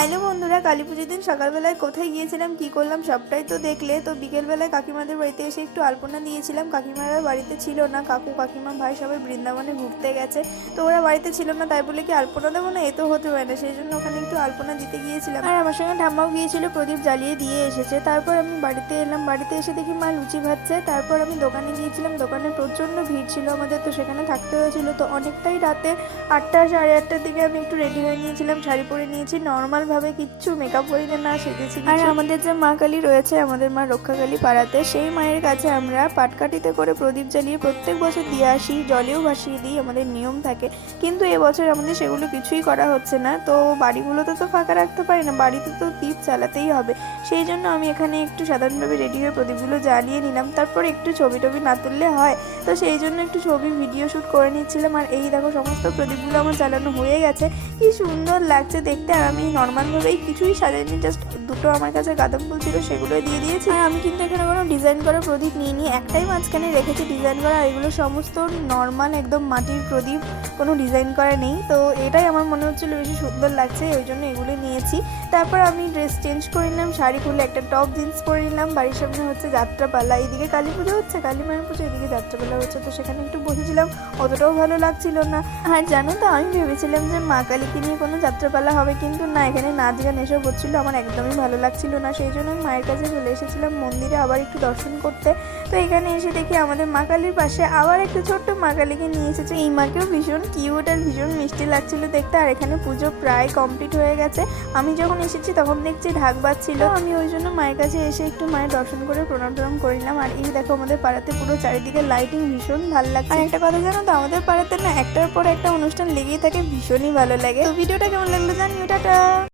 Hello বন্ধুরা, কালী পুজোর দিন সকালবেলায় কোথায় গিয়েছিলাম, কি করলাম সবটাই তো দেখলে। তো বিকেলবেলায় কাকিমাদের বাড়িতে এসে একটু আলপনা দিয়েছিলাম। কাকিমারা বাড়িতে ছিল না, কাকু কাকিমা ভাই সবাই বৃন্দাবনে ঘুরতে গেছে। তো ওরা বাড়িতে ছিল না, তাই বলে কি আলপনা দেবো না, এ তো হতে পারে না। সেই জন্য ওখানে একটু আলপনা দিতে গিয়েছিলাম। আর আমার সঙ্গে ঠাম্মাও গিয়েছিল, প্রদীপ জ্বালিয়ে দিয়ে এসেছে। তারপর আমি বাড়িতে এলাম, বাড়িতে এসে দেখি মা লুচি ভাজছে। তারপর আমি দোকানে গিয়েছিলাম, দোকানে প্রচণ্ড ভিড় ছিল আমাদের, তো সেখানে থাকতে হয়েছিল। তো অনেকটাই রাতে 8টা সাড়ে 8টার দিকে আমি একটু রেডি হয়ে নিয়েছিলাম, শাড়ি পরে নিয়েছি, নর্মাল ভাবে কিচ্ছু মেকআপ করিনি, না সেজেছি। আর আমাদের যে মা কালী রয়েছে, আমাদের মা রক্ষাকালী পাড়াতে, সেই মায়ের কাছে আমরা পাটকাঠিতে করে প্রদীপ জ্বালিয়ে প্রত্যেক বছর দিয়ে আসি, জলেও ভাসিয়ে দিই, আমাদের নিয়ম থাকে। কিন্তু এবছর আমাদের সেগুলো কিছুই করা হচ্ছে না। তো বাড়িগুলোতে তো ফাঁকা রাখতে পারি না, বাড়িতে তো দীপ জ্বালাতেই হবে। সেই জন্য আমি এখানে একটু সাধারণভাবে রেডি হয়ে প্রদীপগুলো জ্বালিয়ে নিলাম। তারপর একটু ছবি টবি না তুললে হয়, তো সেই জন্য একটু ছবি ভিডিও শ্যুট করে নিচ্ছিলাম। আর এই দেখো সমস্ত প্রদীপগুলো আমার জ্বালানো হয়ে গেছে, কি সুন্দর লাগছে দেখতে। আর আমি নর্মালভাবেই কিছুই সাজাইনি, জাস্ট দুটো আমার কাছে গাঁদা ফুল ছিল, সেগুলো দিয়ে দিয়েছি। আর আমি কিন্তু এখানে কোনো ডিজাইন করা প্রদীপ নিয়ে একটাই মাঝখানে রেখেছি ডিজাইন করা, আর এগুলো সমস্ত নর্মাল একদম মাটির প্রদীপ, কোনো ডিজাইন করা নেই। তো এটাই আমার মনে হচ্ছিলো বেশি সুন্দর লাগছে, ওই জন্য এগুলো নিয়েছি। তারপর আমি ড্রেস চেঞ্জ করে নিলাম, শাড়ি খুলে একটা টপ জিন্স পরে নিলাম। বাড়ির সামনে হচ্ছে যাত্রাপালা, এইদিকে কালী পুজো হচ্ছে, কালী মায়ের পুজো, এদিকে যাত্রাপালা হচ্ছে। তো সেখানে একটু বসেছিলাম, অতটাও ভালো লাগছিল না। আর জানো তো, আমি ভেবেছিলাম যে মা কালীকে নিয়ে কোনো যাত্রাপালা হবে, কিন্তু না, এখানে নাচ গান এসব হচ্ছিলো, আমার একদমই ভালো লাগছিল না। সেই জন্য আমি মায়ের কাছে চলে এসেছিলাম মন্দিরে আবার একটু দর্শন করতে। তো এখানে এসে দেখি আমাদের মা কালীর পাশে আবার একটা ছোট্ট মা কালীকে নিয়ে এসেছে। এই মাকেও ভীষণ কিউট আর ভীষণ মিষ্টি লাগছিল দেখতে। আর এখানে পুজো প্রায় কমপ্লিট হয়ে গেছে। আমি যখন এসেছি তখন দেখছি ঢাক বাজছিল, আমি ওই জন্য মায়ের কাছে এসে একটু মায়ের দর্শন করে প্রণাম টনাম করে নিলাম। আর এই দেখো আমাদের পাড়াতে পুরো চারিদিকে লাইটিং, ভীষণ ভালো লাগছে। আর একটা কথা জানো তো, আমাদের পাড়াতে না একটার পর একটা অনুষ্ঠান লেগেই থাকে, ভীষণই ভালো লাগে। তো ভিডিওটা কেমন লাগলো জানিও, টাটা।